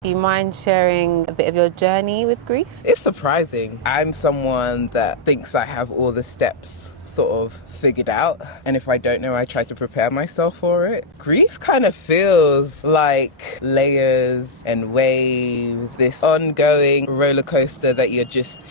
Do you mind sharing a bit of your journey with grief? It's surprising. I'm someone that thinks I have all the steps sort of figured out, and if I don't know, I try to prepare myself for it. Grief kind of feels like layers and waves, this ongoing roller coaster that you just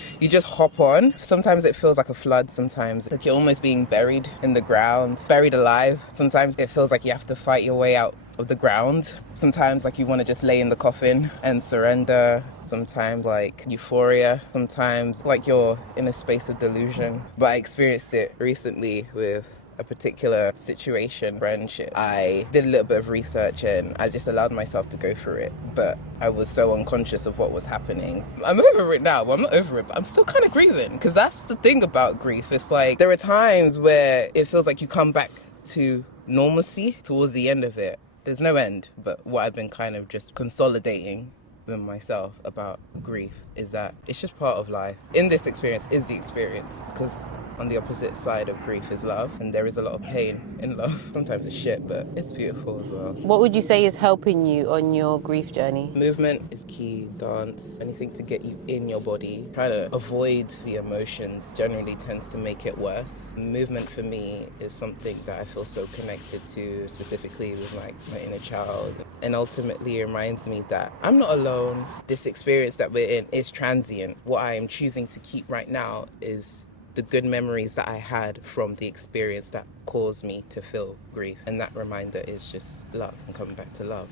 hop on. Sometimes it feels like a flood, sometimes like you're almost being buried in the ground, buried alive. Sometimes it feels like you have to fight your way out of the ground. Sometimes like you want to just lay in the coffin and surrender. Sometimes like euphoria. Sometimes like you're in a space of delusion. But I experienced it recently with a particular situation, friendship. I did a little bit of research and I just allowed myself to go through it. But I was so unconscious of what was happening. I'm over it now. Well, I'm not over it, but I'm still kind of grieving, because that's the thing about grief. It's like there are times where it feels like you come back to normalcy towards the end of it. There's no end, but what I've been kind of just consolidating with myself about grief is that it's just part of life. In this experience is the experience, because on the opposite side of grief is love, and there is a lot of pain in love. Sometimes it's shit, but it's beautiful as well. What would you say is helping you on your grief journey? Movement is key, dance, anything to get you in your body. Try to avoid the emotions generally tends to make it worse. Movement for me is something that I feel so connected to, specifically with like my inner child. And ultimately it reminds me that I'm not alone. This experience that we're in is transient. What I am choosing to keep right now is the good memories that I had from the experience that caused me to feel grief. And that reminder is just love and coming back to love.